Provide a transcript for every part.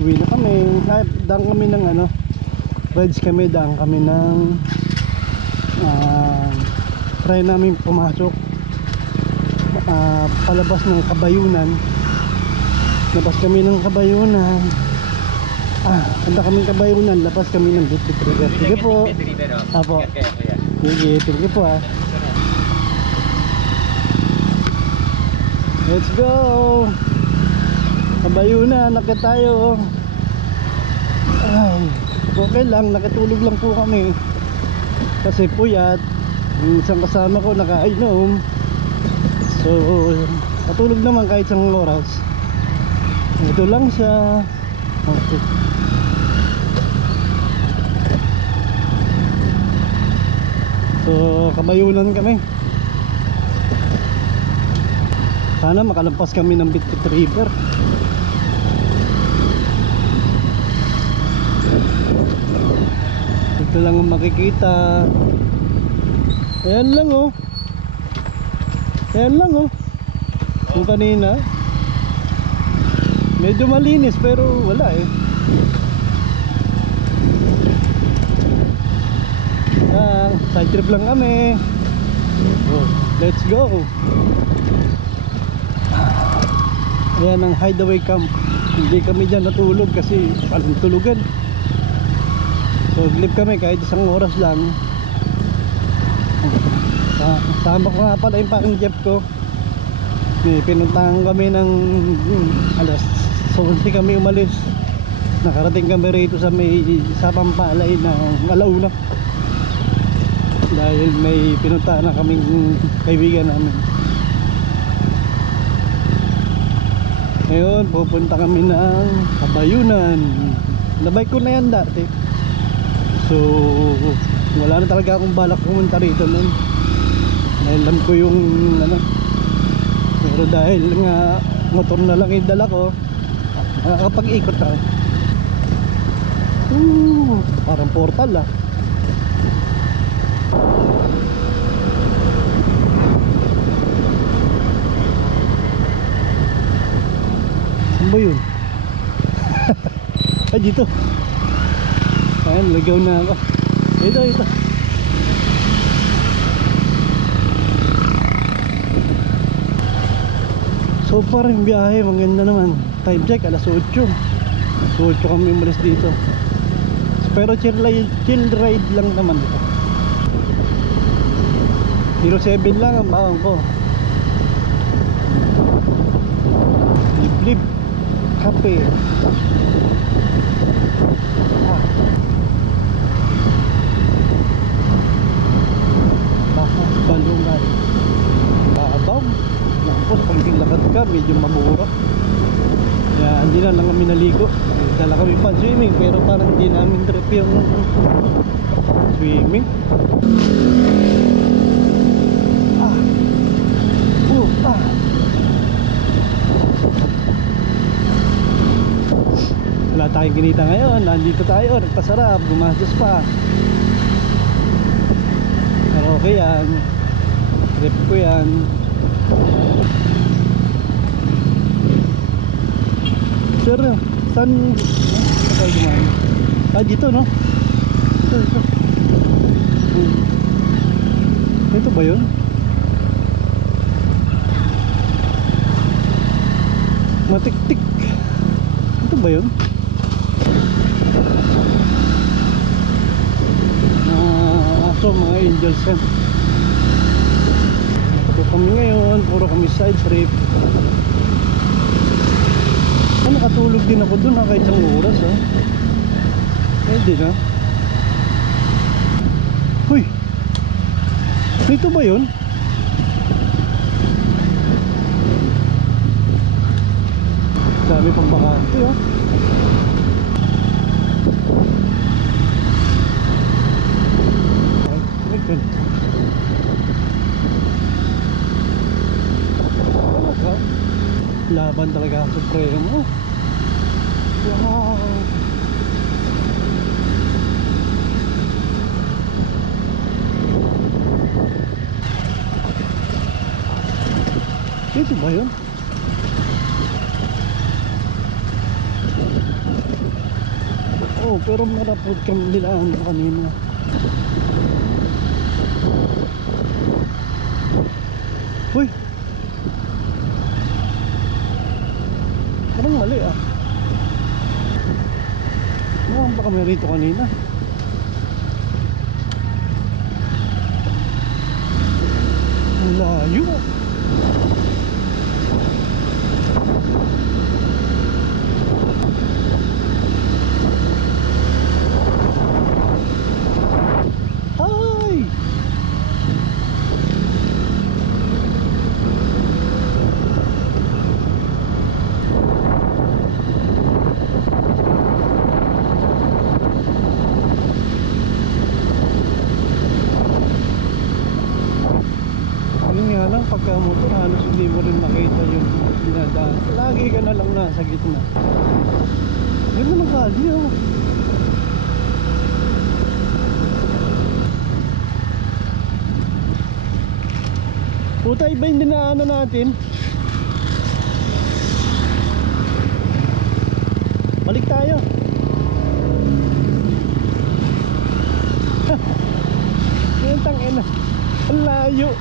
Uwi na kami. Daan kami ng ano, rides kami, daan kami ng try namin pumasok palabas ng Kabayunan. Labas kami ng Kabayunan. Kanda kaming Kabayunan, labas kami ng Duty Trigger. Sige po. Apo. Sige, sige po Let's go. Kabayunan, nakit tayo. Ay, okay lang, nakatulog lang po kami. Kasi puyat. Yung isang kasama ko nakainom. So, katulog naman kahit isang oras. Ito lang siya. Okay. So, Kabayunan kami. Sana makalampas kami ng Bitbit River. Ito lang ang makikita. Ayan lang oh. Ayan lang oh. Yung kanina medyo malinis pero wala eh. Side trip lang kami. Let's go. Ayan ang hideaway camp. Hindi kami dyan natulog kasi walang tulugan. So sleep kami kahit isang oras lang. Sama ko nga pala yung parang jeep ko. Pinuntahan kami ng alas 11 kami umalis. Nakarating kami rito sa Pampalay ng alauna. Dahil may pinuntahan na kaming kaibigan namin. Ngayon pupunta kami ng Kabayunan. Nabay ko na yan dati. So wala na talaga akong balak pumunta rito nun. Dahil alam ko yung ano. Pero dahil nga motor na lang yung dala ko, nakakapag-ikot ako. Parang portal Saan ba yun? Dito. Ayan, lagaw na ako. Ito. So far yung biyahe, maganda naman. Time check, alas 8. Alas 8 kami umalis dito. Pero chill ride lang naman ito. 07 lang ang bawang ko. Liblib kape. Bakos balungan. Babaw. Tapos pag lakad ka medyo mabura. Kaya hindi na lang kami naligo. Dala kami pa swimming pero parang hindi namin trip yung swimming. Wala tayong kinita ngayon. Nandito tayo, nagpasarap, gumastos pa. Pero okay yan. Trip ko yan. Sir, saan tayo dumaan? Dito no? Ito. Ito ba yun? Matik-tik. Ito ba yun? So mga angels yan. Ito kami ngayon. Puro kami side trip. Nakatulog din ako dun kahit isang oras pwede na. Uy, dito ba yun? Dami pang bakante laban talaga ang Supremo. Wow. Dito ba yun? pero marapod kami nilaan kanina. Uy! Parang mali ah. Mukhang pa kami rito kanina. Ang layo. Ay! Yun nga lang, pagka motor halos hindi mo rin makita yung dinadaan. Lagi ka na lang nasa gitna. Ganda ng kalye oh. Puta, iba yung dinaanan natin. Balik tayo. Yung tangina, ang layo.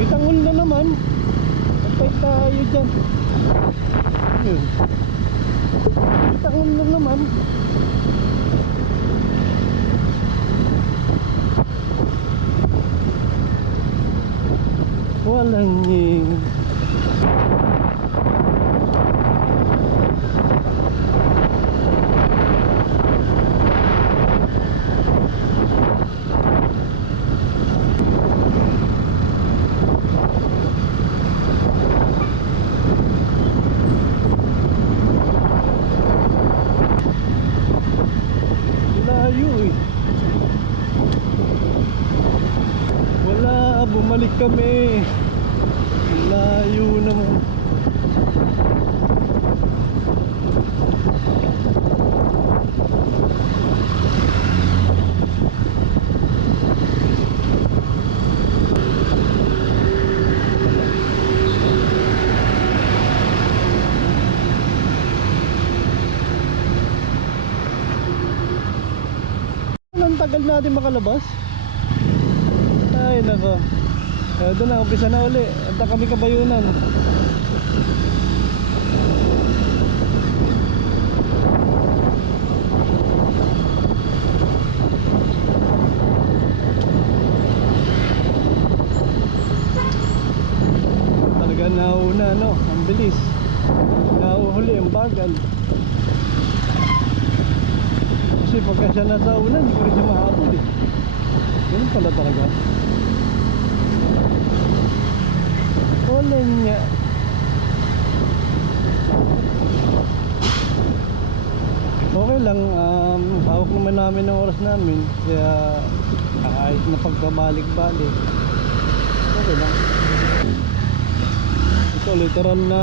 Bitangol na naman. Patay tayo dyan. Yun. Bitangol na naman. Walang nying. Layo eh. Wala, bumalik kami. Layo naman. Ang tagal natin makalabas. Ay nako. Doon na, umpisa na uli. Anta kami Kabayunan. Talaga nauna no, ang bilis. Nahuhuli ang bagal. Kasi pagka siya nasa unan, hindi ko rin siya mahabol eh. Ganun pala talaga. Wala niya. Okay lang, hawak naman namin ng oras namin. Kaya kahit na pagkabalik-balik, okay lang. Ito literal na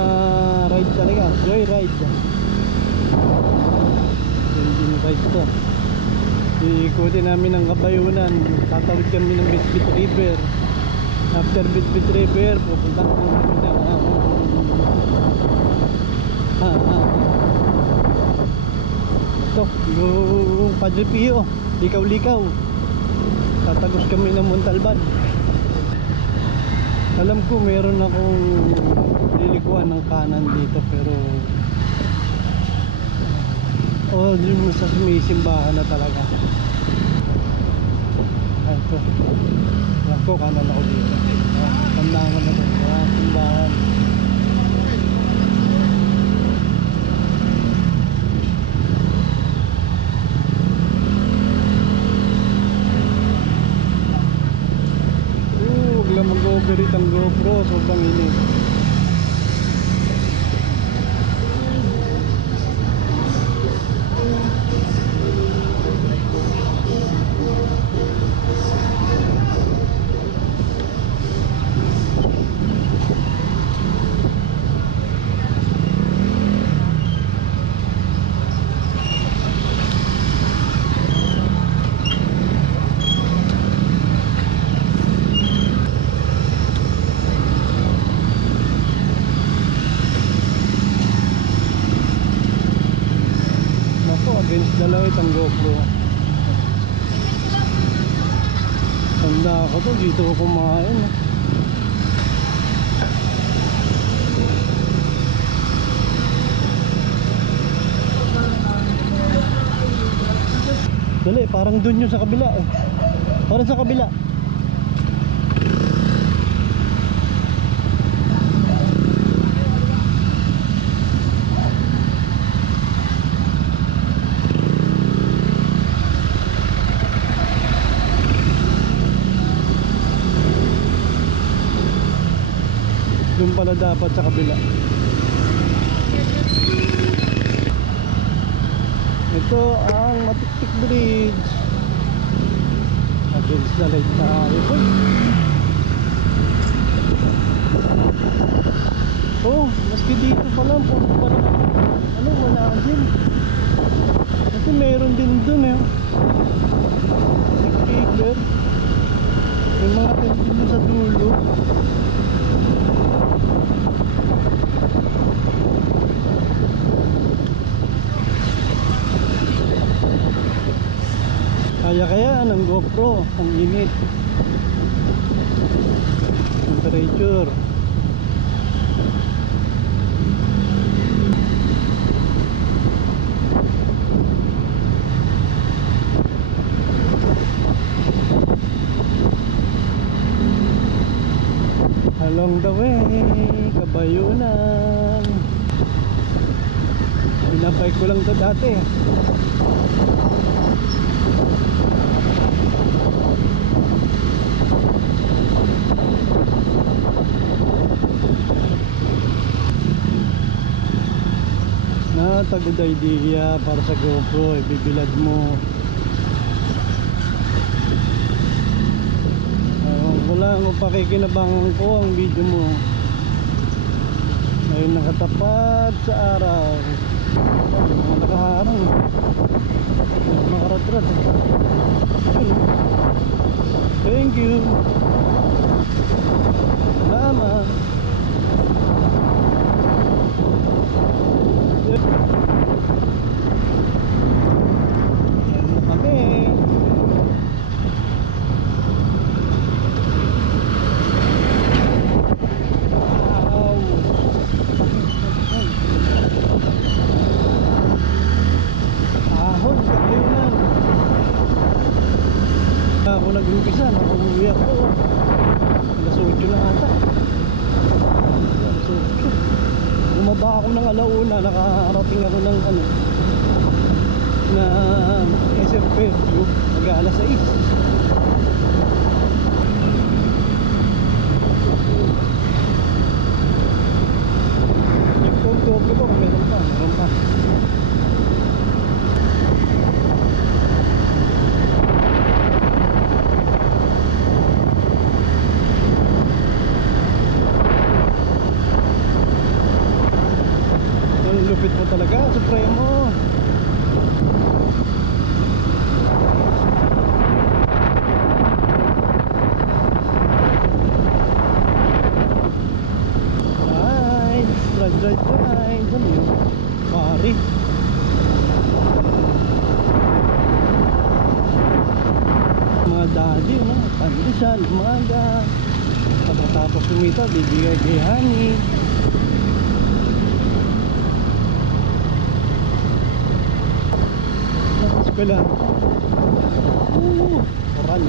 ride talaga, joy ride. Engine ride to. Iikutin namin ang Kabayunan. Tatawid kami ng Bitbit River. After Bitbit River, pupunta kami ng ito, yung Padre Pio, likaw-likaw. Tatagos kami ng Montalban. Alam ko meron akong lilikuan ng kanan dito, pero yung sa sumisimbahan na talaga. Ito, alam ko kanan ako dito. Tandangan na ito, simbahan. Huwag lang mag-overheat ang GoPro, sobrang init. GoPro. Tanda ako to, dito ko kumain. Dali, parang dun yun sa kabila eh. Parang sa kabila. Doon pala dapat sa kabila. Ito ang Matiktik Bridge. Against the light tayo po. Oh, maski dito pa lang, puro pa lang. Ano, wala din. Kasi meron din dun eh. Speaker. May mga tent din sa dulo. Kaya ng GoPro, ang init. Temperature. Along the way, Kabayunan. Pinabike ko lang to dati. Natagod idea para sa GoPro, ibibilad mo. Wala akong pakikinabangan ko ang video mo. Ay nakatapat sa araw. Mga nakaharang. Makaratrat. Thank you. Salamat. Okay. Ahon, Kabayunan. Ako nag-umpisa, nakauwi ako. Alas 8 na ata. Alas 8. Bumaba ako ng alauna, nakarating ako ng ano, na SMPU, mag-alas 6. Yung doble ko, meron pa. Lupit mo talaga, Supremo. Drive. Ano yun? Pari. Mga daddy, no? Pandesal, umaga. Pagkatapos kumita, bibigay kay honey. Eskwela. Oral.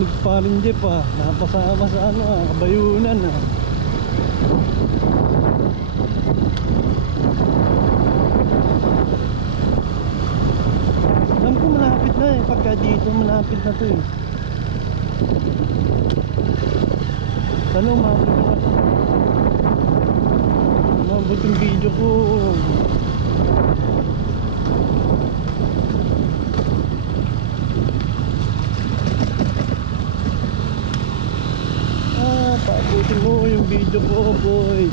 Nagparin jeep napasama sa ano Kabayunan Alam ko malapit na eh, pagka dito malapit na to eh. Sana umabot yung video ko. Paabutin mo yung video ko, boy.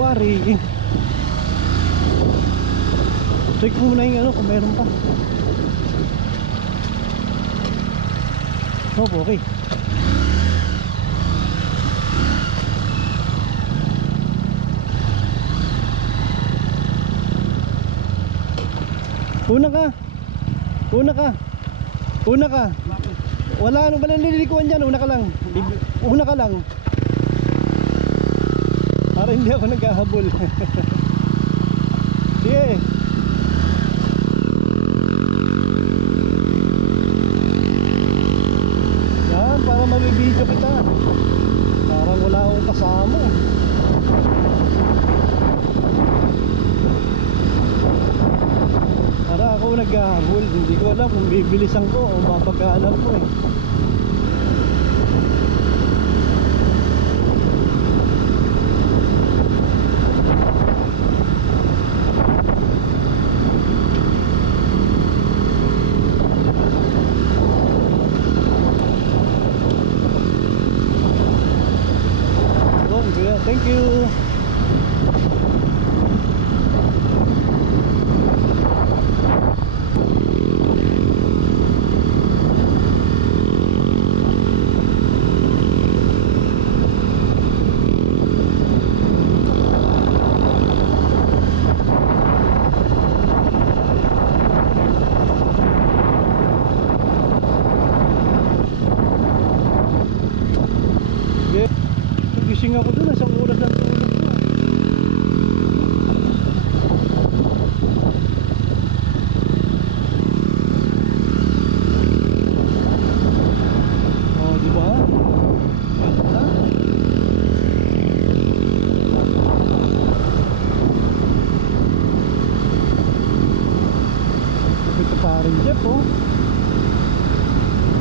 quarry. Check mo muna yung ano kung meron pa. Oh, okay. Una ka. Una ka. Una ka. Wala ano ba nililikuan dyan? Una ka lang. Una ka lang. Para hindi ako naghahabol. Sige. Yan, para mabibidyo kita. Parang wala akong kasama. Para ako naghahabol. Hindi ko alam kung bibilisan ko o mapagkaalam ko eh. Thank you. Gising ako dun, isang oras lang tulog ko. Oh, di ba? Ganda. Ito pa rin Jeff, oh.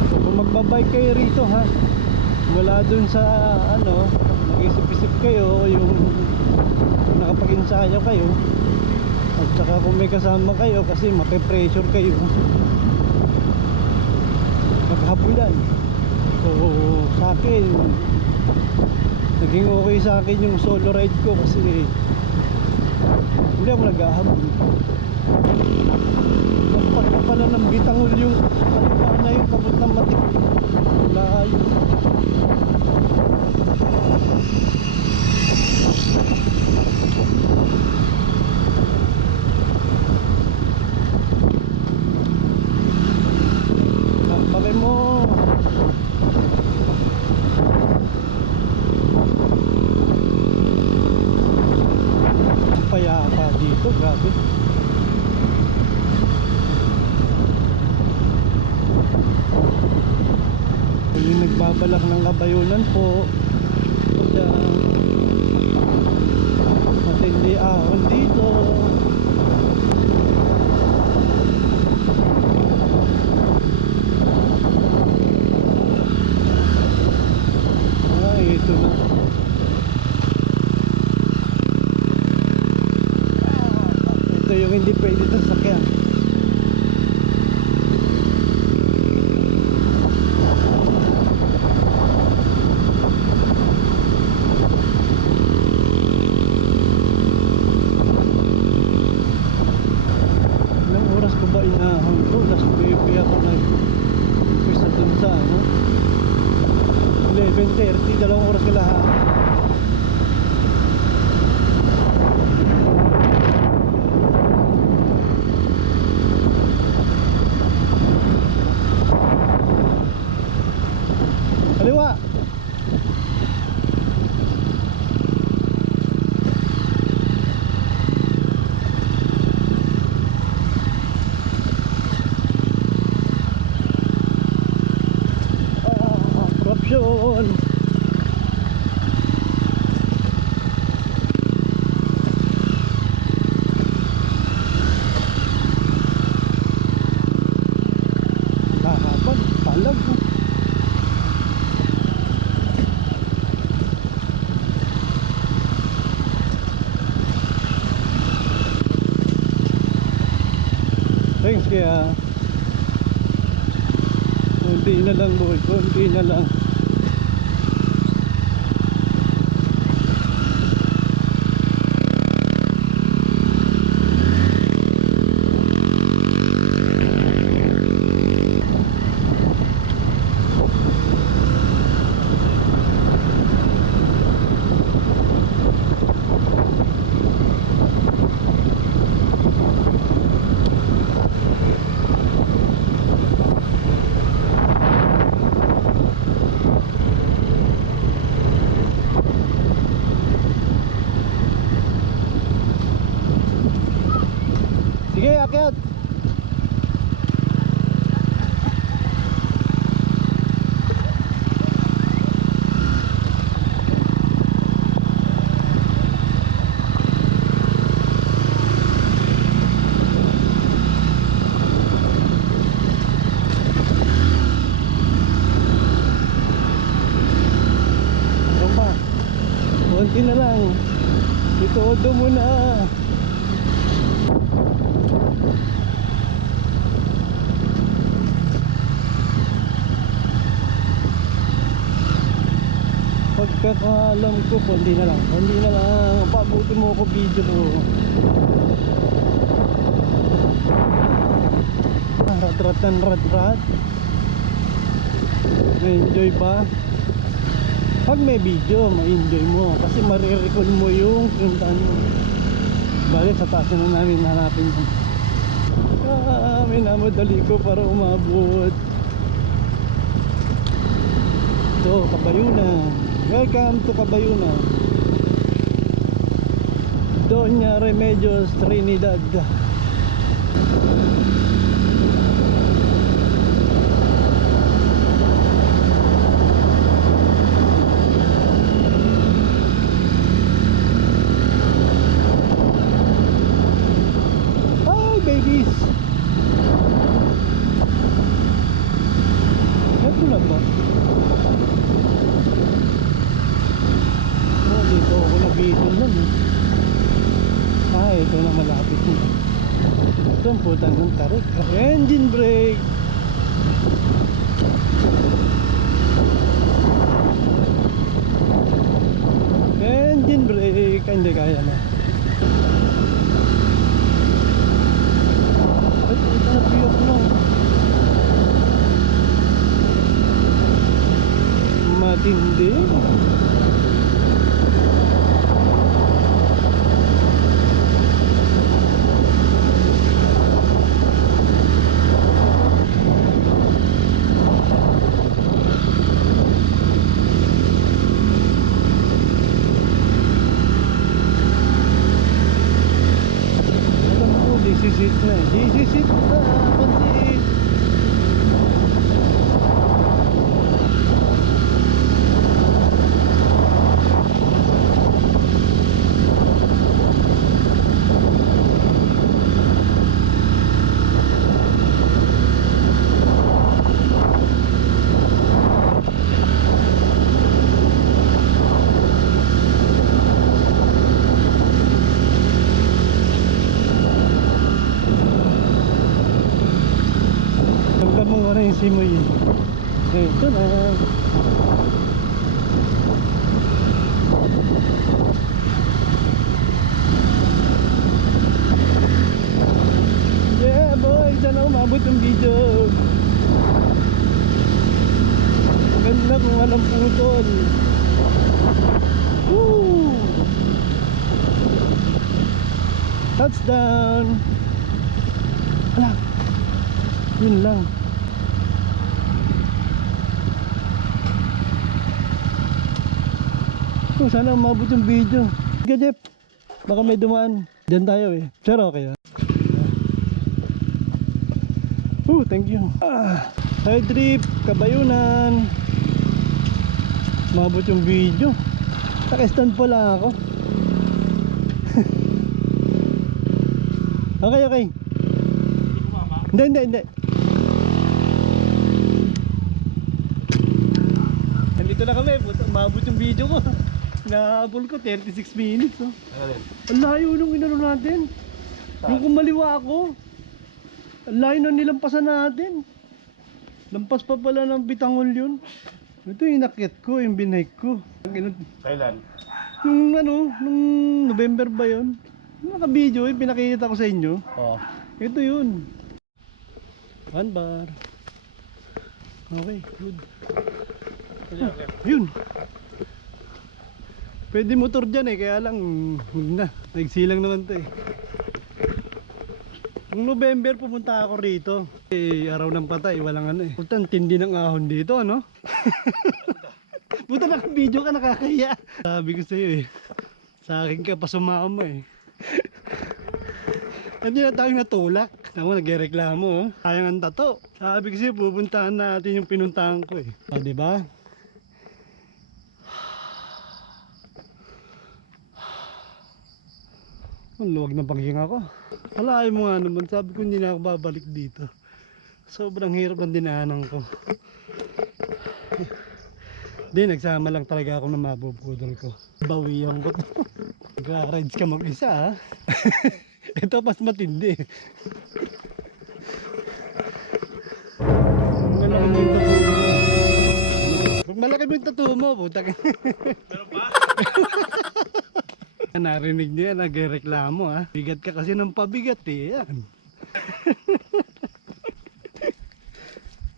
So, kung magbabike kayo rito, ha, wala dun sa ano, mag-isip-isip kayo yung nakapag-ensayo kayo, at saka kung may kasama kayo kasi mape-pressure kayo maghabulan. So sa akin naging okay sa akin yung solo ride ko kasi hindi ako naghahabol. Kapag pala ng bitangul yung kaliwa na yung kabot ng matik layo. Bakit mo ang payapa dito, grabe. Yung nagbabalak ng kabayunan po matindi ahon dito. Ito na. Ito yung hindi pwede ito sakyan. Ilang oras ko ba inahon to? Last baby ako nag-pwesta dun sa ano 11:30, 2 oras ka lahat. Kaliwa. Corruption. Nakapag palag. Thanks kaya. Kunti na lang boy, kunti na lang. akyat. Konti na lang. Itodo mo na. Pagkakaalam ko, konti na lang. Konti na lang. Pabuti mo ako video. Rat-ratan, rat-rat. Na-enjoy ba? Pag may video, ma-enjoy mo kasi marirecall mo yung pinuntahan mo. Balik sa taas na namin hanapin mo. Minamadali ko para umabot. So, Cabayunan. Welcome to Cabayunan. Doña Remedios Trinidad. Babies, ito na ba? Oh, dito ako nabitin nun eh. Ito na malapit na. Ito ang putang ng tarik. Engine brake. Engine brake. Hindi kaya na. Matindi. Alam ko, this is it na. This is it na. Pansit. Mo nga rin si mo yun. Ito na. Yeah boy, sana umabot yung video. Ganda kung walang putol. Woo! Touchdown. Ala, yun lang. Oh, sana umabot yung video. Sige Jeff, baka may dumaan. Diyan tayo eh. Pero okay. Thank you. Side trip, Cabayunan. Umabot yung video. Naka-stand pala ako. Okay. Hindi. Nandito na kami. Umabot yung video ko. Nahabol ko 36 minutes oh. Ang layo nung inano natin. Yung kumaliwa ako. Ang layo na nilampasan natin. Lampas pa pala ng Bitangol yun. Ito yung inakyat ko, yung binike ko. Kailan? Nung November ba yun? Naka-video yung pinakita ko sa inyo. Oo. Ito yun. 1 bar. Okay, good. Yun. Pwede motor dyan eh, kaya lang huwag na. Nagsilang naman to eh. Noong November pumunta ako rito. Araw ng patay, walang ano eh. Puta, tindi ng ahon dito, ano? Puta, naka-video ka, nakakahiya. Sabi ko sa'yo eh, sa akin ka pa sumama eh. Hindi na tawag na tulak. Tama, nagreklamo oh. Sayang ang tato. Sabi kasi pupuntahan natin yung pinuntahan ko eh. O, diba? Ang luwag ng paghinga ko. Alaay mo nga naman, sabi ko hindi na ako babalik dito. Sobrang hirap ng dinaanan ko. Hindi, nagsama lang talaga ako ng mabubudol ko. Bawian ko to. Nagra-rides ka mag-isa ha. Ito mas matindi. Malaki mo yung tattoo mo. Malaki mo yung tattoo mo, putak. Meron pa? Narinig niya, nagreklamo ha. Bigat ka kasi ng pabigat eh. Yan.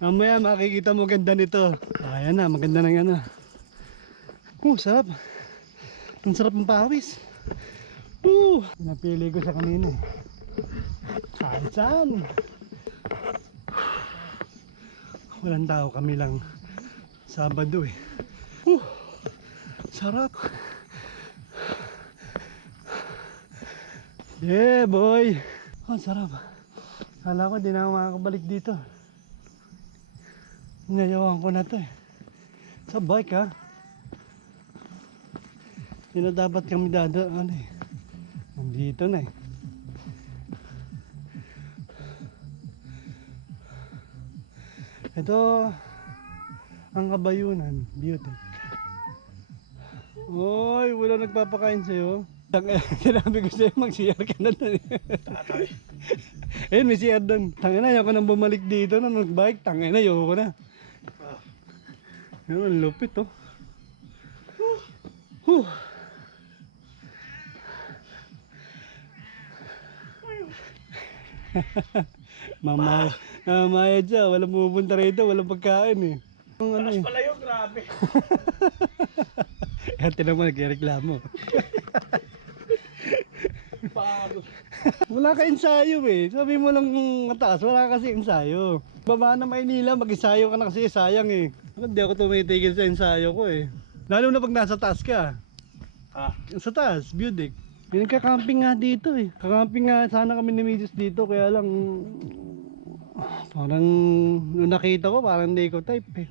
Mamaya makikita mo ganda nito. Ayan na, maganda ng ano. Sarap. Ang sarap ng pawis. Napili ko sa kanina. Saan? Walang tao, kami lang. Sabado eh. Sarap. Yeah boy. Sarap. Kala ko di na ako makakabalik dito. Inayawan ko na to eh. Sa bike ha. Hindi na dapat kami dadaan eh. Nandito na eh. Ito ang Kabayunan Beauty. Oy, wala nagpapakain sa'yo. Sinabi ko sa'yo mag-CR ka na doon eh. Ayun, may CR doon. Tangina, ayoko nang bumalik dito na nag-bike. Tangina, ayoko na. Ayun, lupit oh. Mamaya dyan, walang pupunta rito, walang pagkain eh. Taas pala yun, grabe. Yan, tinan mo, nagreklamo. Pagod. Wala ka ensayo eh. Sabi mo lang mataas, wala kasi ensayo. Baba na Maynila, mag-ensayo ka na kasi sayang eh. Hindi ako tumitigil sa ensayo ko eh. Lalo na pag nasa taas ka. Sa taas, Budik. Nagka-camping nga dito eh. Kakamping nga sana kami ni Mrs. dito, kaya lang parang nung nakita ko parang hindi ko type eh.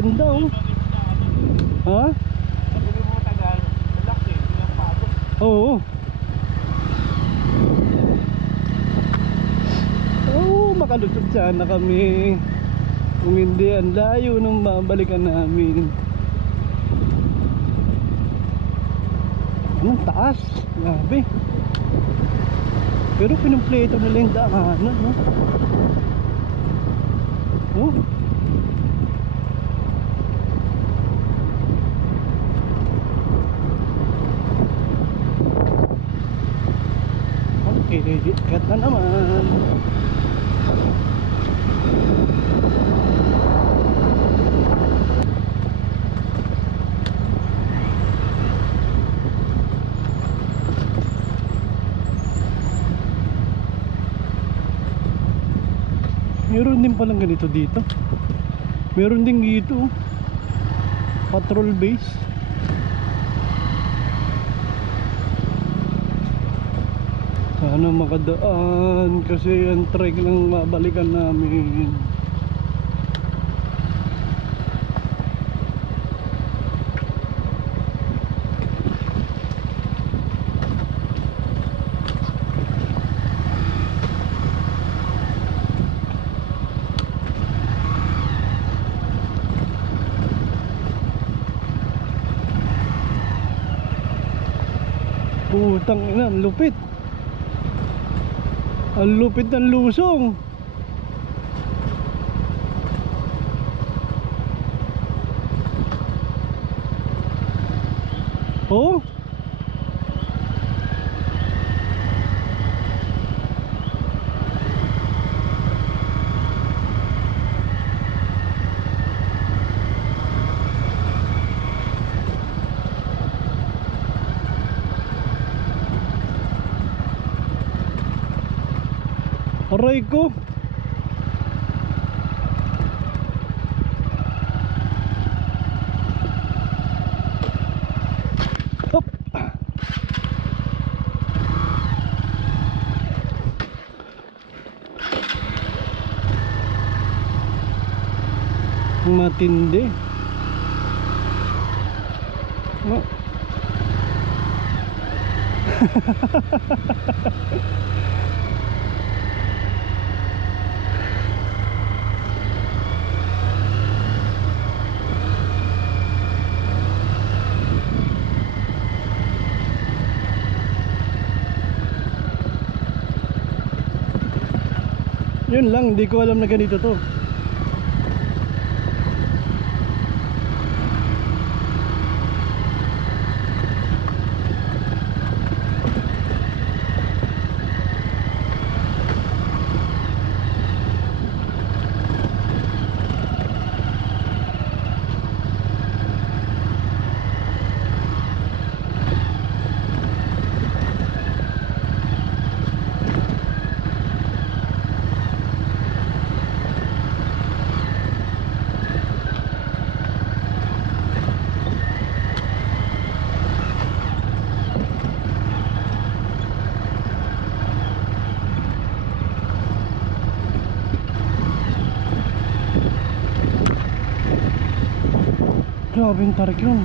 ganda oh. Ha? Sabi mo mga tagal, malaki, ilang pagos. Oo. Oo, makalusot sana kami. Kung hindi, ang layo nung babalikan namin. Anong taas? Grabe. Pero pinumpleto nila yung daanan, no? Oh. Okay, cut na naman. Meron din palang ganito dito. Meron din dito. Patrol base. Sana makadaan kasi ang trek lang mabalikan namin. Putang ina, ang lupit. Ang lupit ng lusong. Oh? Aray ko. Hop. Matindi. Oh. Yun lang, hindi ko alam na ganito to. Grabe yung tarik yun.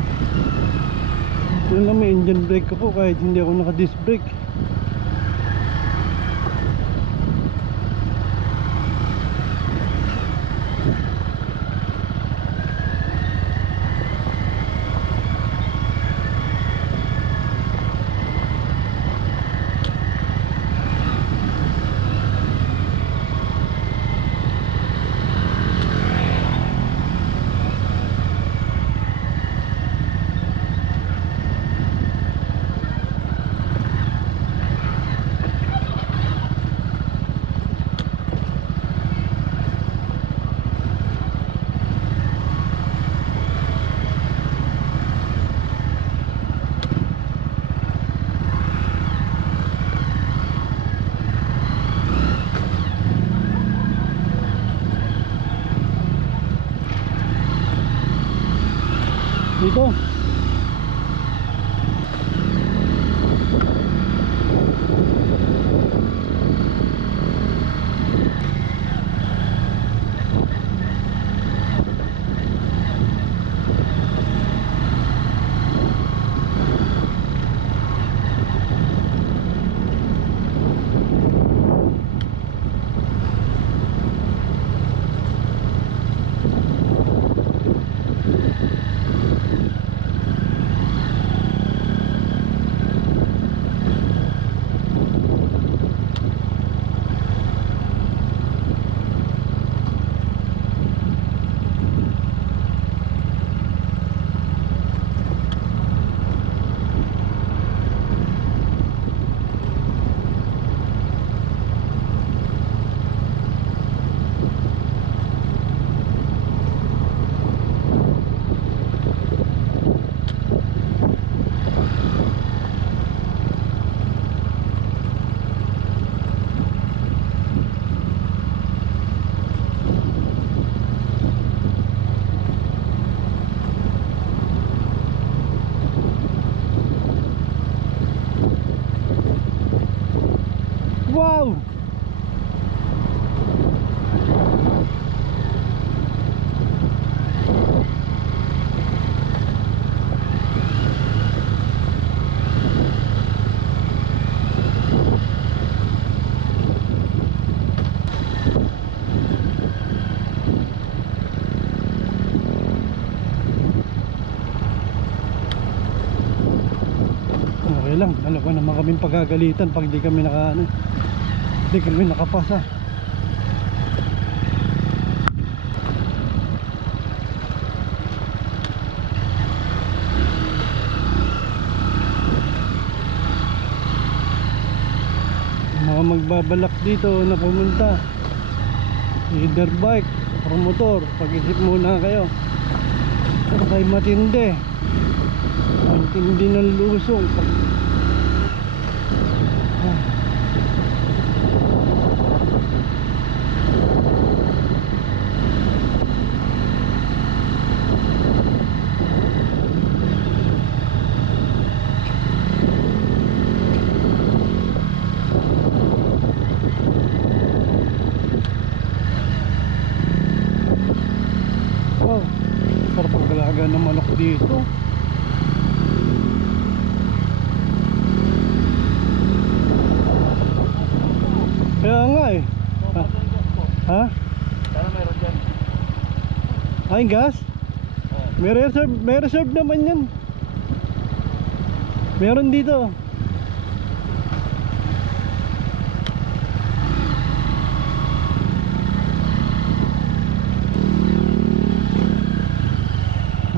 Yun lang, may engine brake ako kahit hindi ako naka disc brake. Wow! Okay lang, alam ko naman kaming pagagalitan pag di kami di kami nakapasa. Mga magbabalak dito na pumunta, either bike or motor, pag-isip muna kayo. Kaya matindi ang tindi ng lusong wow, sarap ang galaga ng manok dito. Kaya nga eh. Ha? Sana meron dyan. Ay, gas? May reserve naman yan. Meron dito.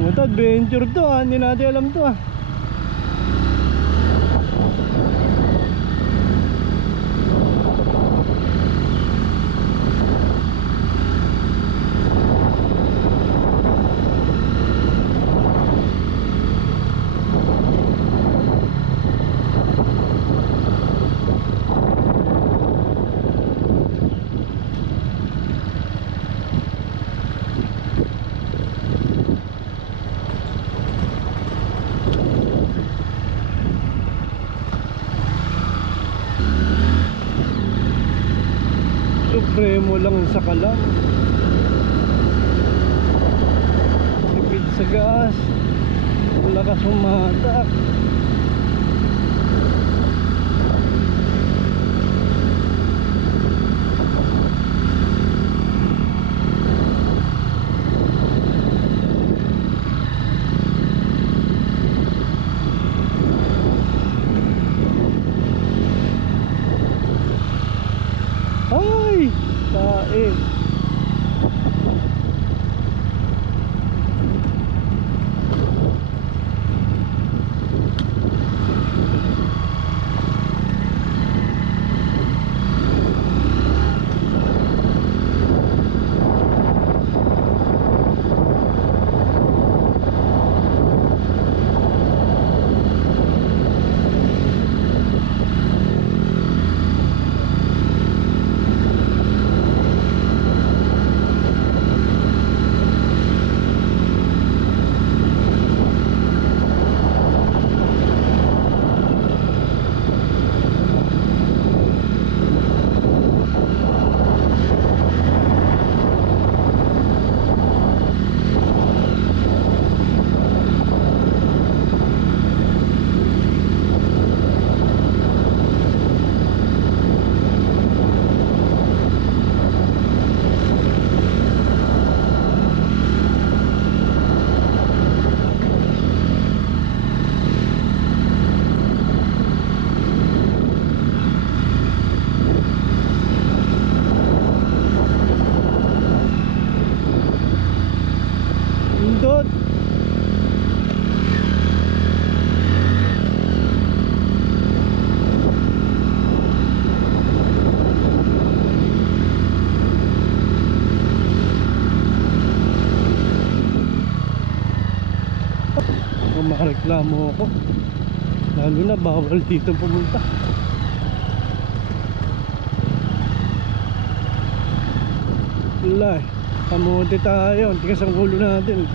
Ito, adventure to ah. Hindi natin alam to ah. Supremo lang sa kalam. Tipid sa gas. Lakas umatak. Ay! Tae! Indot! Kung makareklamo ako, lalo na bawal dito pumunta. Wala eh, kamuti tayo, tigas ang ulo natin.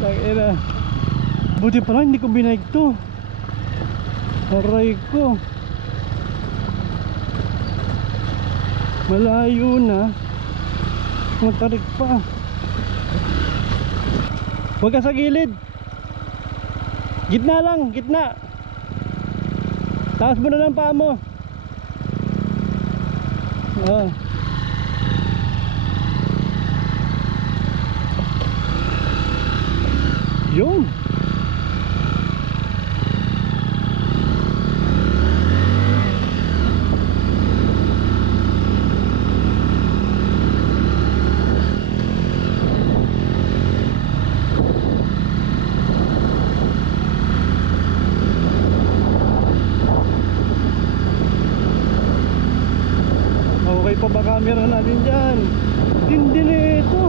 Tangina. Buti pala hindi ko binike to. Aray ko. Malayo na. Matarik pa. Huwag ka sa gilid. Gitna lang, gitna. Taas mo na ng paa mo. Ah. Yun. Okay pa ba camera natin dyan? Tindi na ito.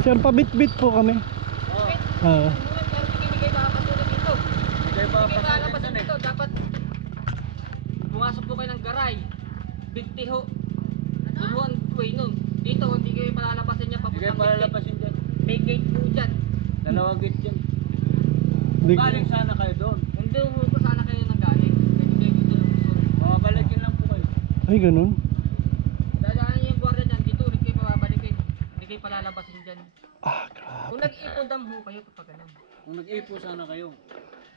Sir, pabit-bit po kami. Ah. Pero hindi kayo makapasulit dito. Hindi kayo Hindi kayo papasok makalapasan dyan eh. dito. Dapat pumasok po kayo ng garay. Bigti ho. Doon ho ang way nun. Dito hindi kayo palalapasin niya Hindi kayo papuntang Bigti. palalapasin dyan. May gate po dyan. Dalawang gate dyan. Di- Galing sana kayo doon. Hindi ho po sana kayo nanggaling. Kasi kayo dito lang po. Mamabalikin lang po kayo. Ay, ganun. Dadaan niyo yung guardia dyan. Dito ulit kayo pababalikin. Hindi kayo palalapasin dyan. Ah, grabe. Kung nag-ipon ho kayo kapag ganun. Kung nag-ipo sana kayo.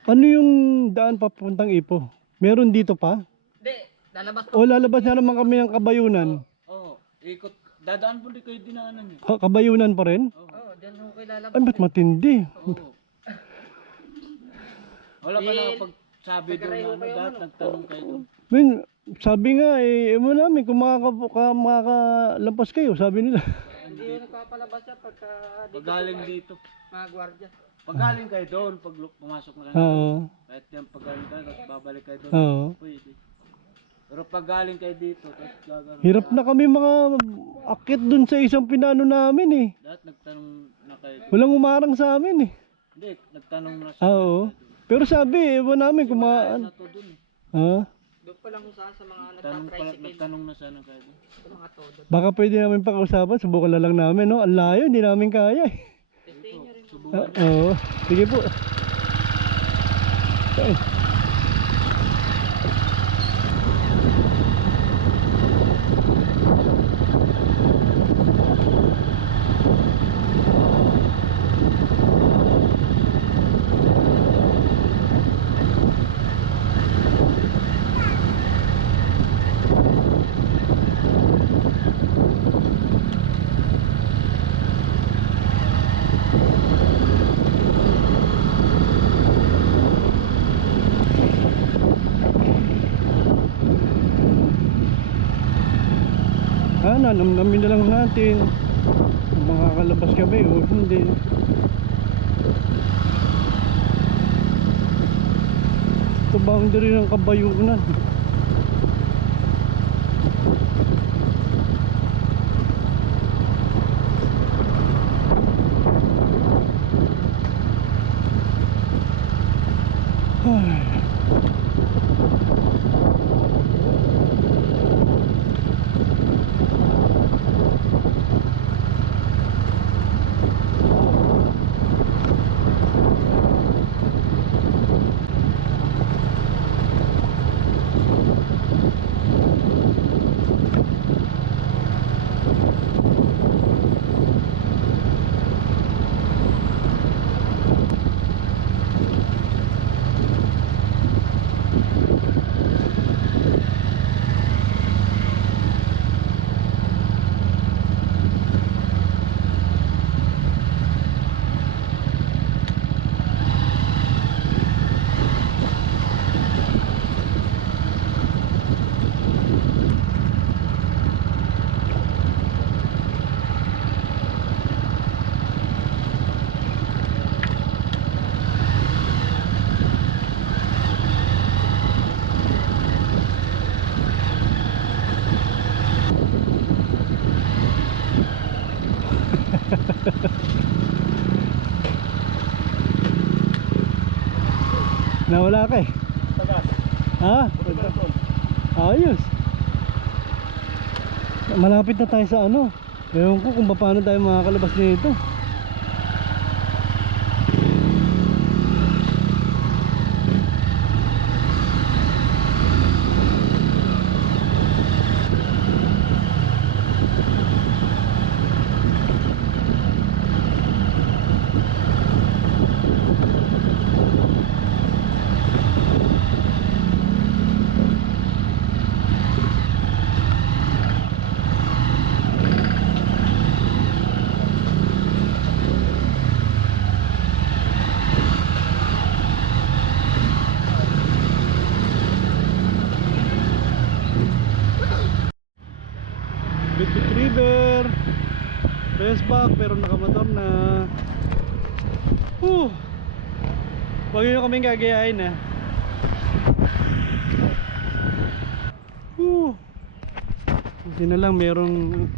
Ano yung daan papuntang Ipo? Meron dito pa? Hindi. Lalabas O lalabas na naman kami ng Kabayunan? Oo. Ikot. Dadaan po di kayo dinaanan eh. Kabayunan pa rin? Oo. Oo, dyan ho kayo lalabas. Ay, ba't matindi? Oo. Wala pa nakapagsabi doon na ano, dahil nagtanong kayo doon. Ben, sabi nga mo namin kung makakalampas kayo, sabi nila. Hindi ho nagpapalabas siya pagka Pag galing dito. mga guardia. Pag galing kayo doon, pag pumasok na kayo. Oo. Kahit yan pag galing kayo, tapos babalik kayo doon. Oo. Pwede. Pero pag galing kayo dito, tapos gagano'n. Hirap na kami mga akit dun sa isang pinano namin eh. Lahat nagtanong na kayo doon. Walang umarang sa amin eh. Hindi, nagtanong na Ah, oo. Pero sabi, mo namin kung na to doon eh. ha? Doon pa lang kung saan sa mga Tanong pala, nagtatricycle. nagtanong na sana kayo doon. Sa mga todo. Baka pwede namin pag-usapan, subukan na lang namin, no? Ang layo, hindi namin kaya eh. Testing nyo rin. Subukan. Oo. Sige po. Okay. Namnamin na lang natin kung makakalabas kami o hindi. Ito boundary ng Kabayunan. Ay. Boracay. Tagas. Ha? Burgantol. Ayos. Malapit na tayo sa ano. Ewan ko kung paano tayo makakalabas nito. Bitbit River. Back pero nakamotor na. Huwag nyo kaming gagayahin ha. Hindi na lang merong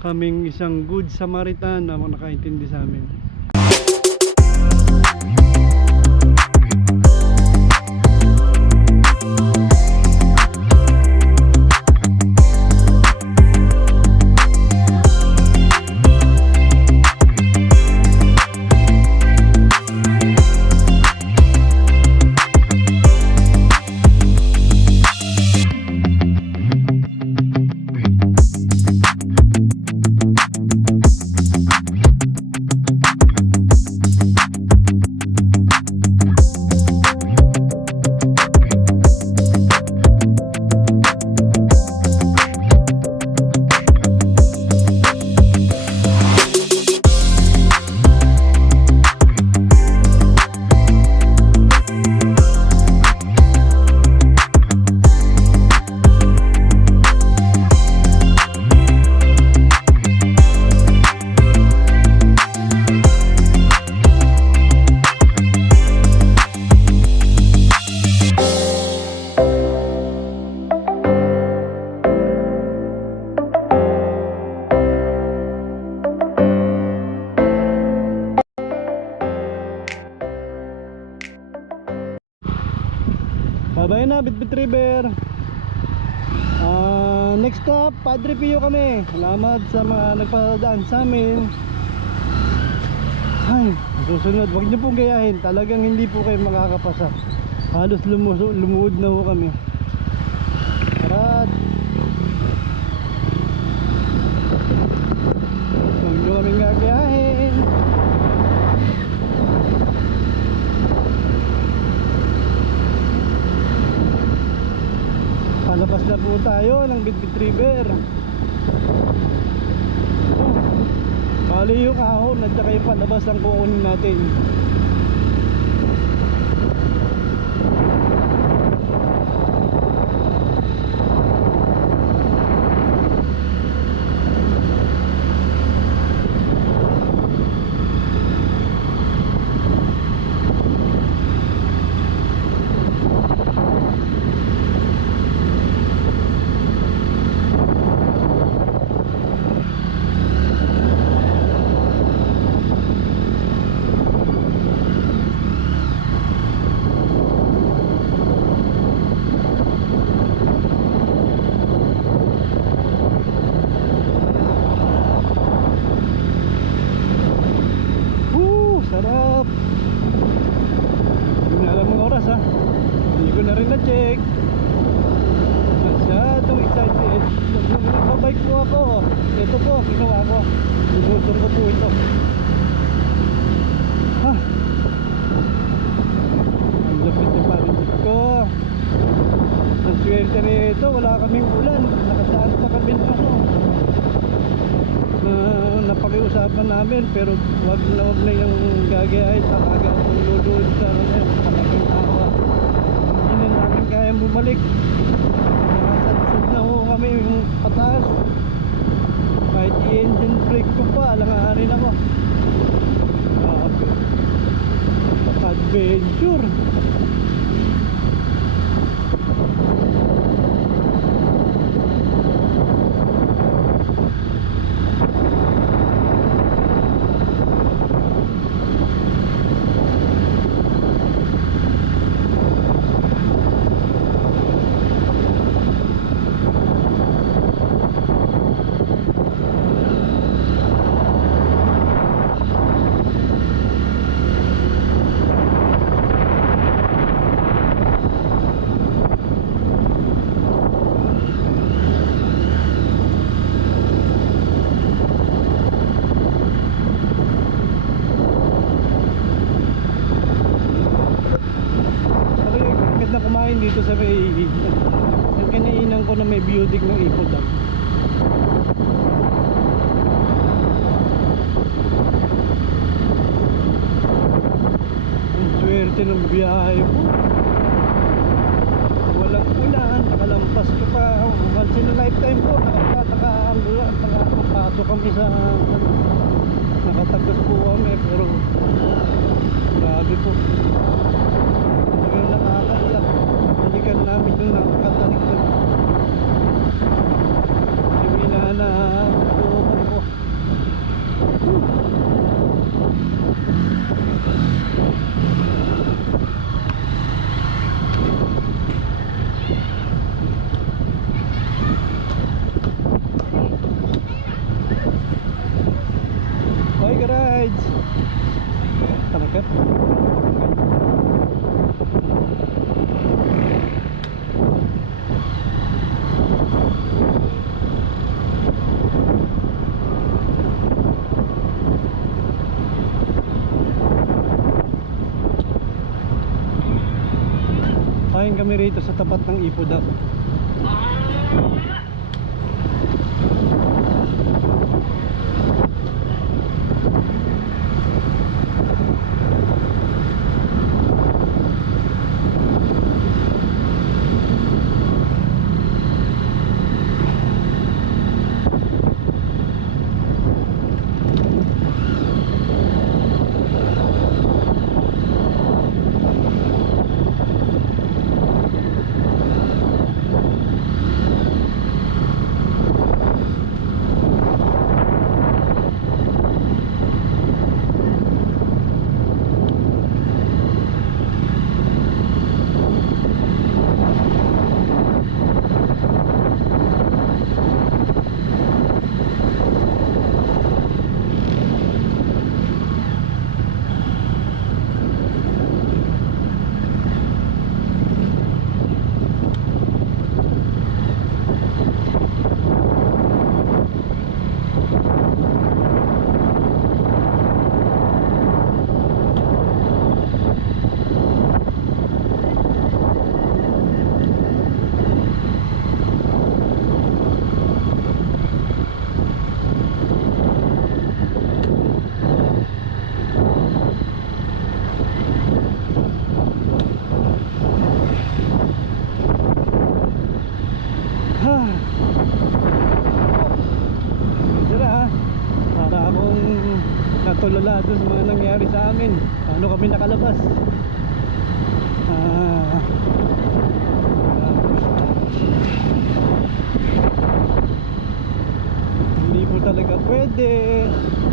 kaming isang good Samaritan na nakaintindi sa amin. Babay na, Bitbit River. Next stop, Padre Pio kami. Salamat sa mga nagpadaan sa amin. Ay, susunod, wag niyo pong gayahin. Talagang hindi po kayo makakapasa. Halos lumuhod na po kami. Arat. Wag niyo kaming gagayahin. Palabas na po tayo ng Bitbit River. Bali yung ahon at saka yung palabas ang kukunin natin. Sarap. Hindi na alam ang oras ha. Hindi ko na rin na-check. Masyadong excited. Nagpabike po ako. Ito po, ginawa ko. Binusong ko po ito. Ha? Ang lapit na parinit ko. Ang swerte nito, wala kaming ulan. Nakasaan pa kami na ano. Napakiusapan namin pero wag na yung gagayahin sa kagat ng lulod sa malaking tawa. Hindi na namin kaya bumalik. Nakasadsad na ho kami yung pataas. Kahit i-engine brake ko pa, alanganin ako. Adventure. kumain dito sa may yung kinainan ko na may beauty ng Ipo Dam. Ang swerte ng biyahe mo. Walang ulan, nakalampas ka pa. Once in a lifetime po, nakapasok kami sa nakatagos po kami, pero grabe po. Talagang nakakaiyak. Balikan namin yung nakatalikod. Hindi na looban ko. Bye rides. Talaga. Kain kami rito sa tapat ng Ipo Dam. Para akong natulala doon sa mga nangyari sa amin. Paano kami nakalabas? Hindi po talaga pwede.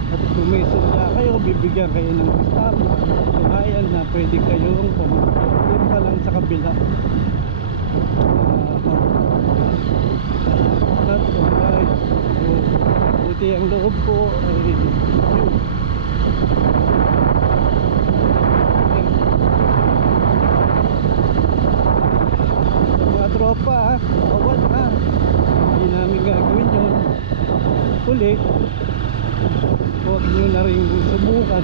At kung may sunda kayo, bibigyan kayo ng kasama. Tumayan na pwede kayong pumunta lang sa kabila. Not alright. So, buti ang loob ko ay yun. Sa mga tropa, bawal ha. Hindi namin gagawin yun. Uli, huwag nyo na rin subukan.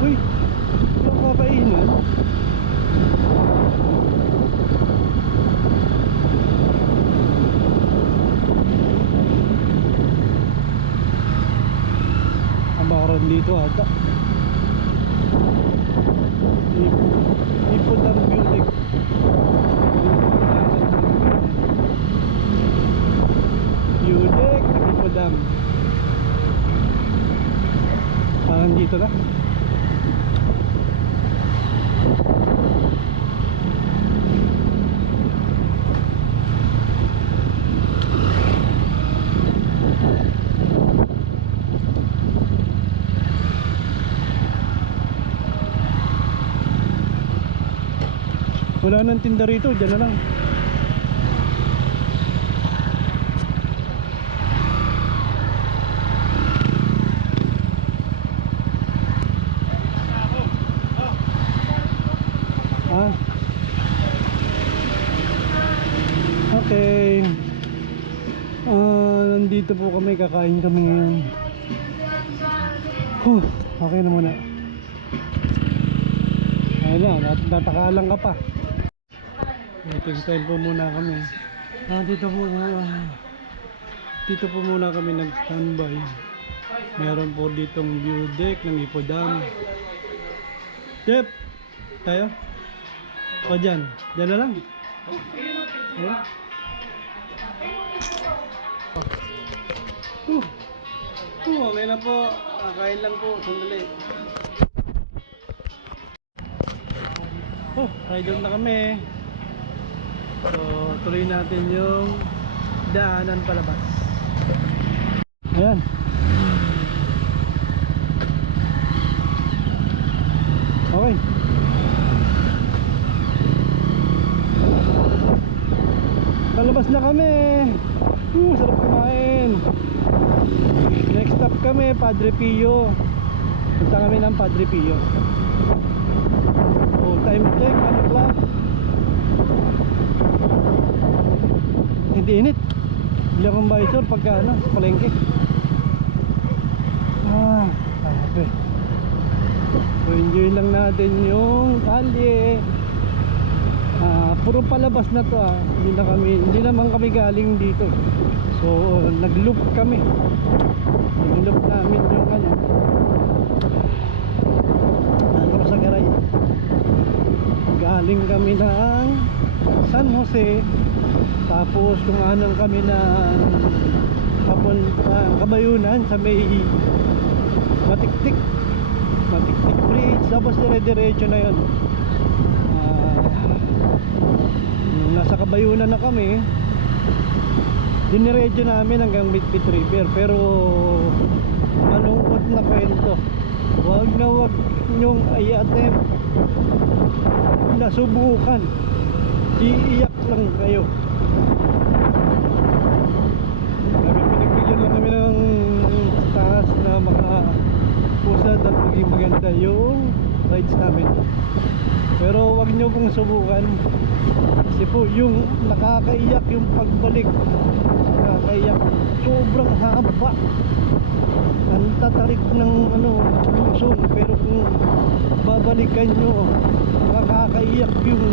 Uy, yung kapainan. Amaran dito ata. Ipo Dam Music. Music, Ipo Dam. Parang dito na. Wala nang tinda rito, dyan na lang. Ha? nandito po kami, kakain kami ngayon. Okay na muna. Ayun na, natakalang ka pa. Waiting time po muna kami. Dito po muna kami nag-standby. Meron po ditong view deck ng Ipodam. Jep, tayo? O dyan? Dyan na lang? Ayan. Okay na po. Kain lang po. Sandali. Ride on na kami. So, tuloy natin yung daanan palabas. Ayan. Okay. Palabas na kami. Sarap kumain. Next stop kami, Padre Pio. Punta kami ng Padre Pio. Time check, ano o'clock? Hindi init. Bili akong visor pagka ano, sa palengke. Sabi. So enjoy lang natin yung kalye. Puro palabas na to Hindi naman kami galing dito. So nag-loop kami. Nag-loop namin yung ano sa garay. Galing kami ng San Jose, tapos kumanan kami ng Kabayunan sa may Matiktik Bridge, tapos dire-diretso na yun. Nung nasa Kabayunan na kami, diniretso namin hanggang Bitbit River. Pero malungkot na kwento. Wag nyong i-attempt na subukan. Iiyak lang kayo. Pinagbigyan lang kami ng taas na makapusad at maging maganda yung rides namin. Pero wag nyo pong subukan. Kasi po yung nakakaiyak yung pagbalik. Nakakaiyak. Sobrang haba. Ang tatarik ng lusong. Pero kung babalikan nyo, nakakaiyak yung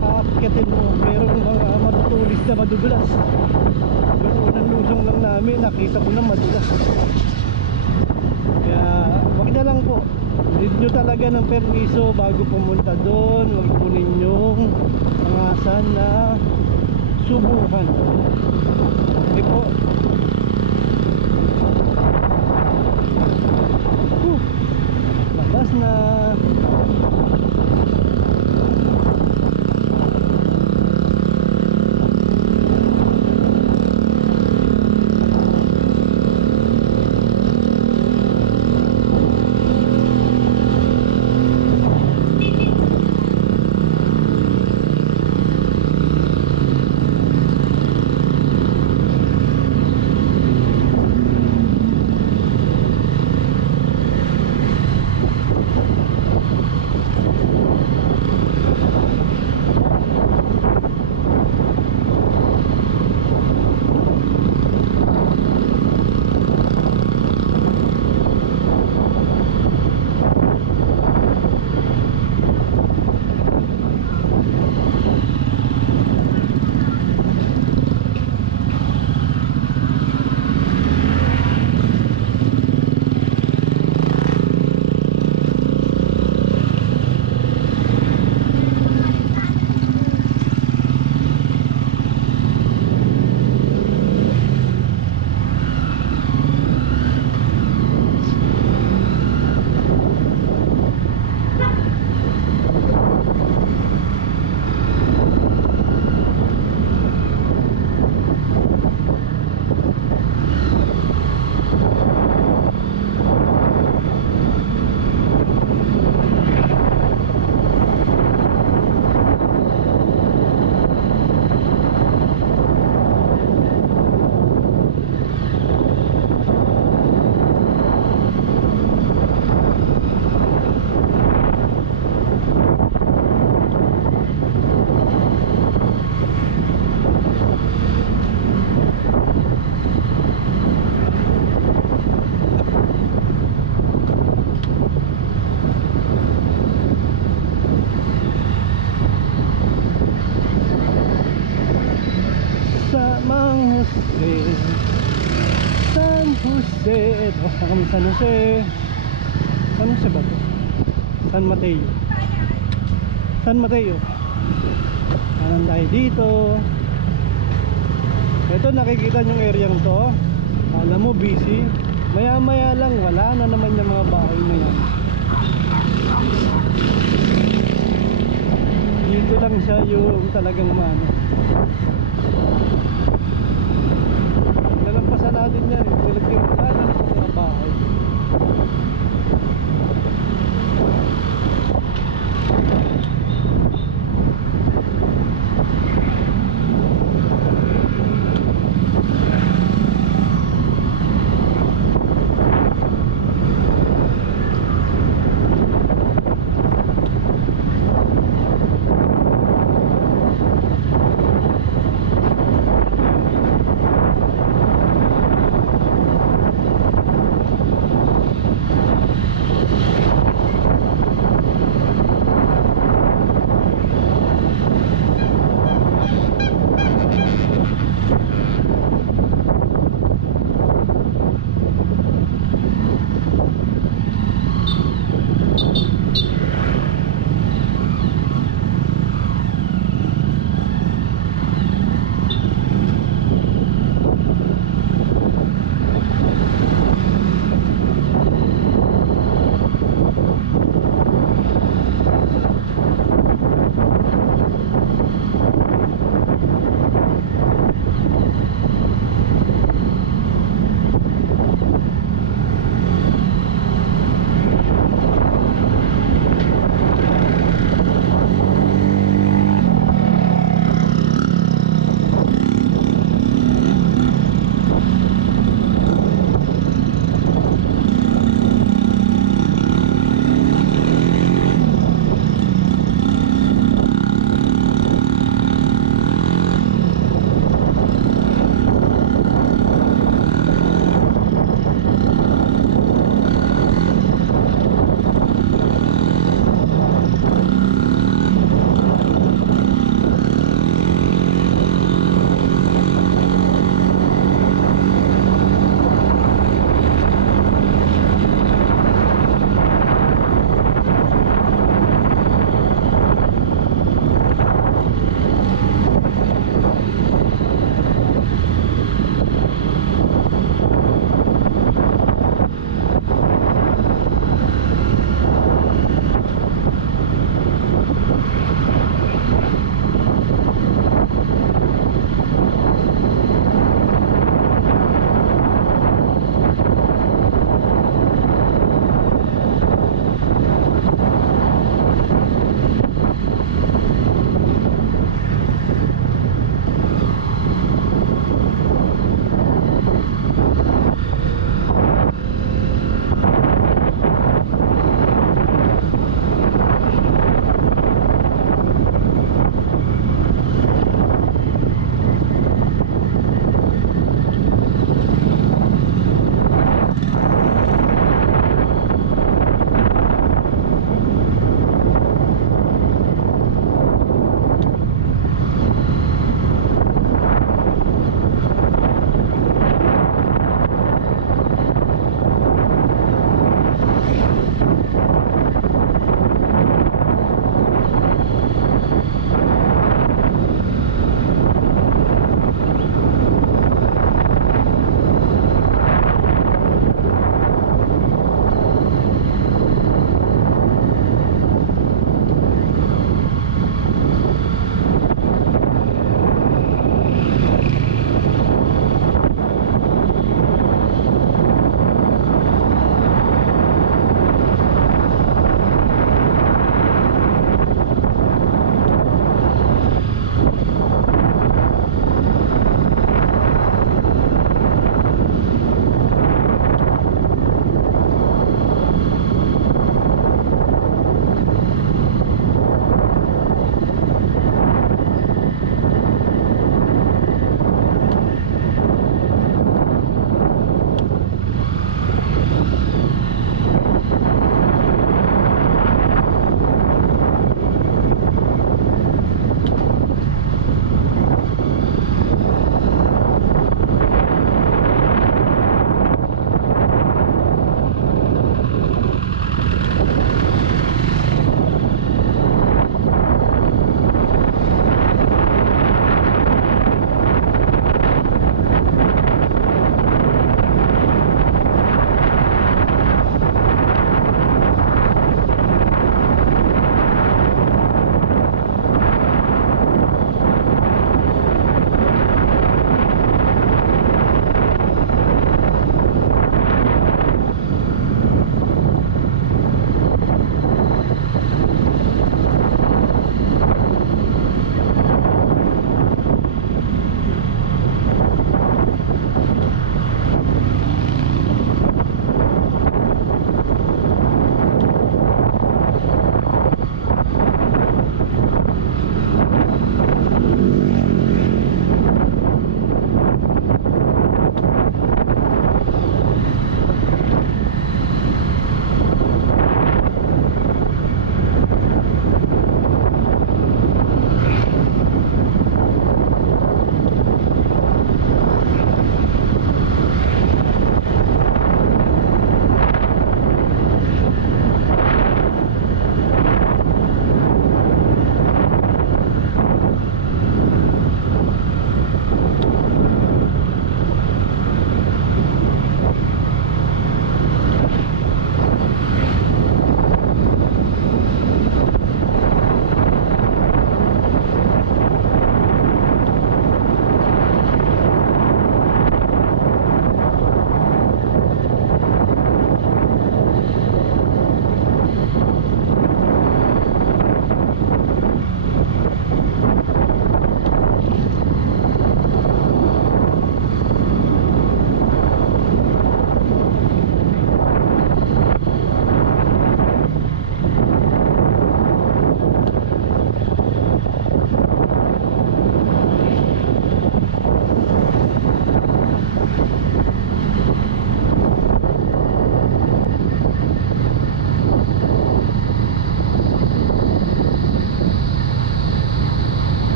paakyatin mo. Merong mga matutulis na madudulas. Yung unang lusong lang namin, nakita ko na madulas. Kaya wag na lang po. Need nyo talaga ng permiso bago pumunta doon. Wag po ninyong pangasan na subukan. Okay po. Labas na. Jose. San Jose. Tapos na kami San Jose. San Jose ba to? San Mateo. San Mateo. Kanan tayo dito. Ito nakikita yung area to. Alam mo busy. Maya maya lang wala na naman yung mga bahay na yan. Dito lang siya yung talagang mano. Nalampasan natin yan. Talagang wala na naman mga bahay.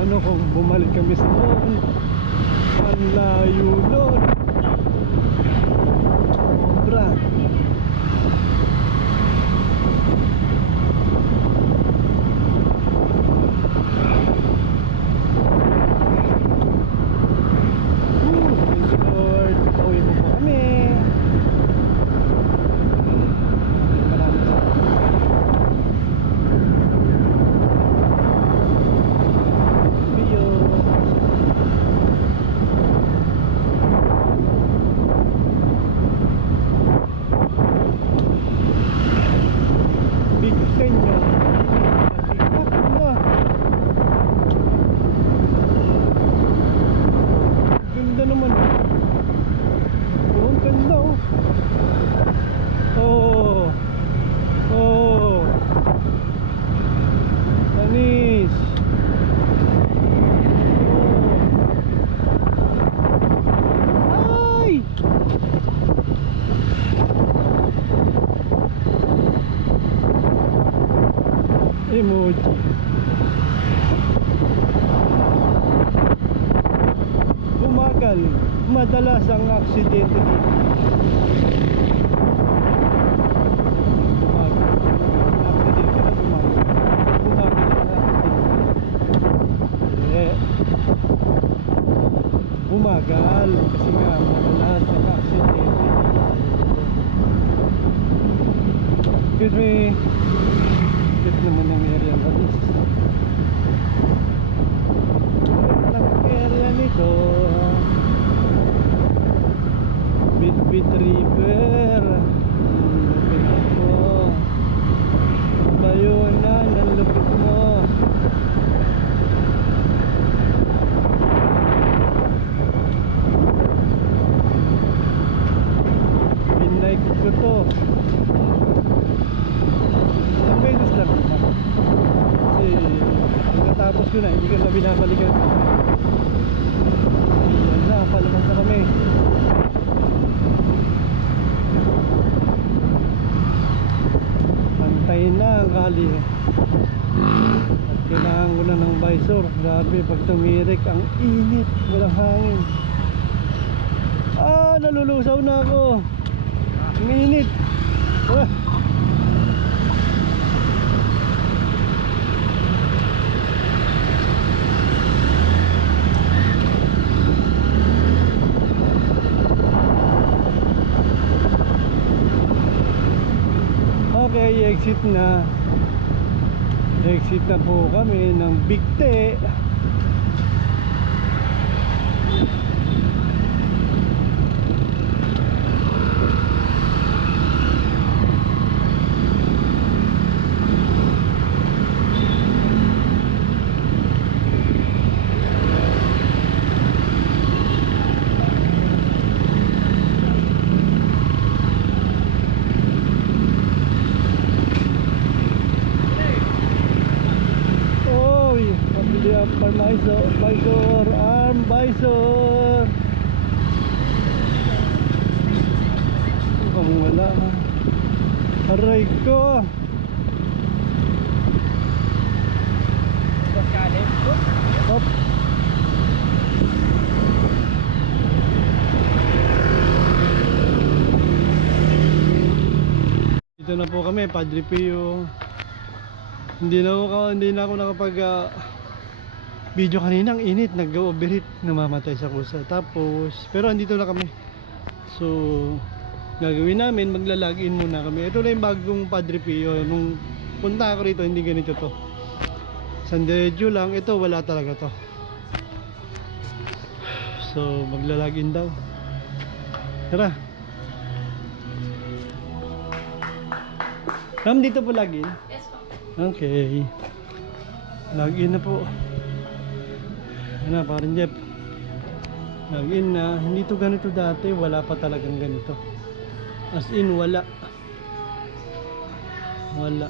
paano kung bumalik kami sa noon. Ang layo nun. Sobra. Thank you Lord. Pauwi po po kami. Maraming salamat. See you. Big Ten yun. Big na. Ganda naman. Oh, ang ganda oh. Oh. Oh. Tanis. Oh. Ay! Emoji. Bumagal. Madalas ang aksidente dito. Bumagal. Aksidente na bumagal. Bumagal na aksidente. Eh. Bumagal. Kasi nga madalas ang aksidente. Excuse me. Cute naman ang area na this. Ang area nito Bitbit River. Lupit mo. Mabayunan ang lupit mo. Pinike ko to. Ang beses lang naman. Kasi pagkatapos ko na, hindi ka na binabalikan. Yan na, palabas na kami. Pantayin na ang kali eh. At kailangan ko na ng visor. Grabe, pag tumirik, ang init. Walang hangin. Ah, nalulusaw na ako. Ang init. Ah. Okay, exit na. Exit na po kami ng Bigte. Visor, arm visor. Mukhang wala. Aray ko. Hop. Dito na po kami, Padre Pio. Hindi na ako nakapag video kanina. Ang init, nag-overheat, namamatay sa kusa. Tapos, pero andito na kami. So, gagawin namin, magla-login muna kami. Ito na yung bagong Padre Pio. Nung punta ako rito, hindi ganito to. Sandejo lang, ito wala talaga to. So, magla-login daw. Tara. Ma'am, dito po login? Yes po. Okay. Login na po. Ano, parang Jeff. Login na. Hindi to ganito dati. Wala pa talagang ganito. As in, wala. Wala.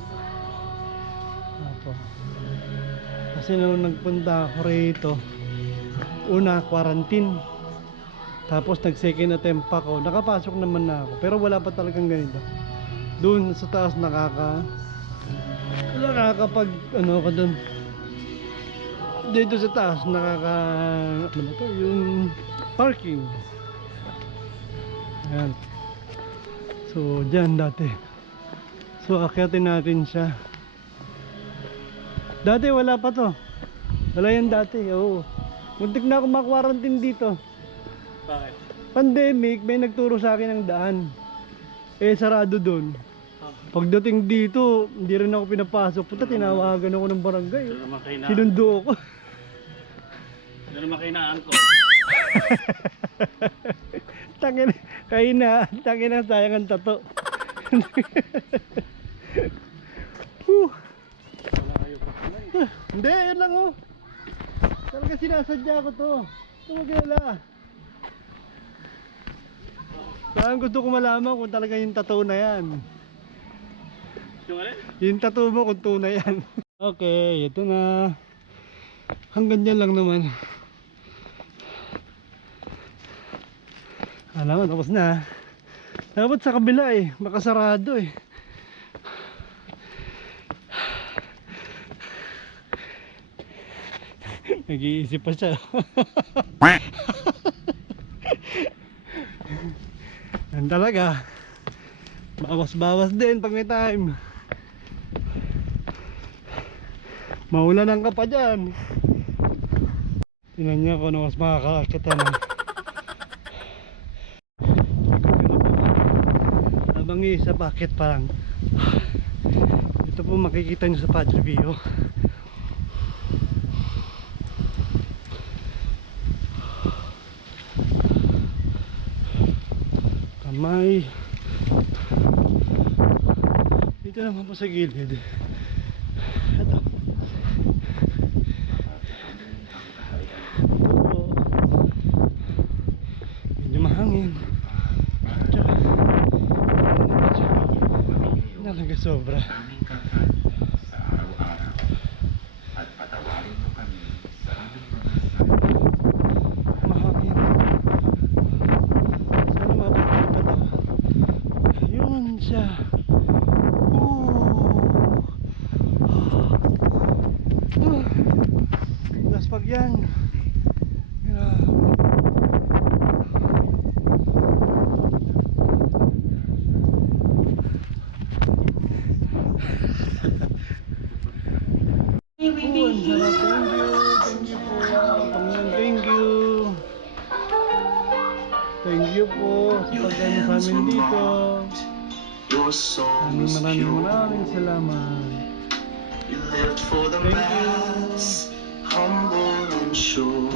Apo. Kasi nung nagpunta ako rito, una, quarantine. Tapos nag-second attempt pa ako. Nakapasok naman na ako. Pero wala pa talagang ganito. Doon sa taas nakakapag ano ka doon. dito sa taas nakaka ano ba to, yung parking. Ayan. So dyan dati. So akyatin natin siya. Dati wala pa to. Wala yan dati. Oo. Muntik na ako makwarantin dito. Bakit? Pandemic, may nagturo sa akin ng daan. Eh sarado doon. Pagdating dito, hindi rin ako pinapasok. Puta, tinawagan ako ng barangay. Doon naman kayo na. Sinundo ako. Doon naman kayo na angko. Tangin na sayang ang tato. Whew. Hindi, yun lang oh. Talaga sinasadya ko to. Tumagala. Saan gusto ko malaman kung talaga yung tattoo na yan. Yung alin? Yung tattoo mo kung tunay yan. Okay, ito na. Hanggang dyan lang naman. Alam mo, tapos na. Dapat sa kabila eh, makasarado eh. Nag-iisip pa siya. Yan talaga. Bawas-bawas din pag may time. Maulanan ka pa dyan. Tingnan niya kung ano mas makakakita na. Habang isa bakit parang ito po makikita nyo sa Padre Pio. Kamay. Dito naman po sa gilid. Ito. Medyo mahangin. Tsaka talaga sobra. Aming kakain sa araw-araw at patawarin mo kami sa aming mga sala. Mahangin. Sana mapapagod pa to. Ayun siya. Laspag yan. Grabe. Thank you po sa pagkain sa amin dito. Your soul Maraming salamat. You lived for the Thank you. mass, humble and sure.